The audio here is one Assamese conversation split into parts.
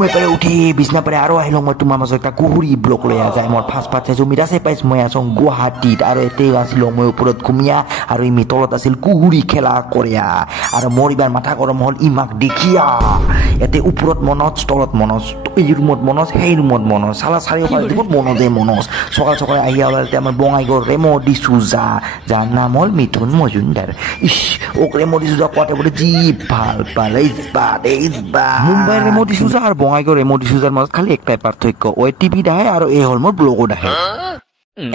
ঘুমে পাই উঠি বিছনা পাই আৰু আহিলো মই তোমাৰ মাজত এটা কুহুৰি ব্লক লৈ যায় মই ফাৰ্ষ্ট পাৰ্ট চাইছো মিৰাছে পাইছ মই আছো গুৱাহাটীত আৰু এতে আছিলো মই ওপৰত ঘুমিয়া আৰু ই তলত আছিল কুহুৰি খেলা কৰিয়া আৰু মোৰ ইবাৰ মাথা গৰম হ'ল ইমাক দেখিয়া এতে ওপৰত মনত তলত মনত এই ৰুমত মনত সেই ৰুমত মনত সালা চাৰিওফালে বহুত মনতে মনত সকাল সকাল আহিয়া ওলাতে আমাৰ বঙাইগাঁও ৰেমো ডিসুজা যাৰ নাম হ'ল মিথুন মজুমদাৰ ইস ওক ৰেমো ডিসুজা কোৱাতে বোলে জি ভাল পালে মুম্বাইৰ ৰেমো ডিসুজা আৰু বঙাইগাঁও ৰেমো ডিসুজাৰ মাজত খালি একটাই পাৰ্থক্য ওই টিভি দাহে আৰু এই হ'ল মোৰ ব্লগত আহে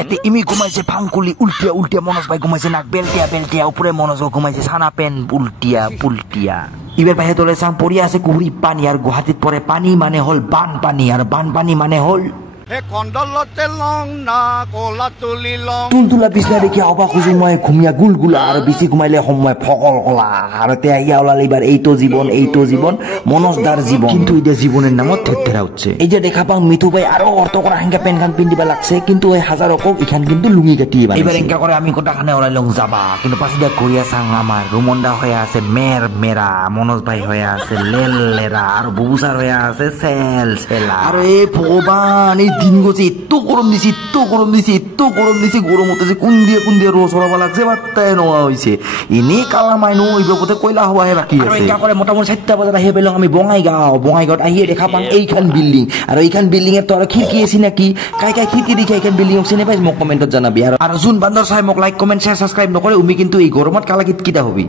এতে ইমি ঘুমাইছে ফাংকুলি উল্টিয়া উল্টিয়া মনজ ভাই ঘুমাইছে নাক বেলটিয়া বেলটিয়া উপরে মনজ ঘুমাইছে সানা পেন উল্টিয়া পুল্টিয়া ইবের বাহিরে তোলে চাং পড়ি আছে কুহুরি পানি আর গুৱাহাটীত পরে পানি মানে হল বানপানী আর বানপানী মানে হল তুলতুলা বিছনা দেখি অবাক খুঁজো মই ঘুমিয়া গুলগুলা আর বেশি ঘুমাইলে সময় ফকল কলা আর ইয়া ওলাল এবার এইটো জীবন মনজদার জীবন কিন্তু এটা জীবনের নামত থেরা হচ্ছে এই যে দেখা পাং মিথু ভাই আরো অর্থ করা হাঙ্গা পেন খান পিন্ধিবা লাগছে কিন্তু ওই হাজার কক ইখান কিন্তু লুঙ্গি কাটিয়ে এবার এঙ্কা করে আমি কোটা খানে ওলাই লং যাবা কিন্তু পাশে করিয়া চাং আমার রুমন্ডা হয়ে আছে মেরা মনোজ ভাই হয়ে আছে লেলেরা আর বুবুসার হয়ে আছে সেলা আর এ ভগবান দিন গেছে এত গরম দিছি গরম হতেছে কোন দিয়ে রোজ হরাবা লাগছে বাত্তায় নোয়া হয়েছে এনে কালা মাইনো ওইবাবতে কয়লা হওয়া বাকি আছে করে মোটামুটি 7টা বাজার আহিয়ে পেলাম আমি বঙাইগাঁৱত আহিয়ে দেখা পাম এইখান বিল্ডিং আর এইখান বিল্ডিং এর তোরা খিড়কি আছে নাকি কাই খিড়কি দেখি এইখান বিল্ডিং চিনে পাইছ মোক কমেন্টত জানাবি আর যোন বান্দর চাই মোক লাইক কমেন্ট শেয়ার সাবস্ক্রাইব নকরে উমি কিন্তু এই গরমত কালা কিটকিটা হবি।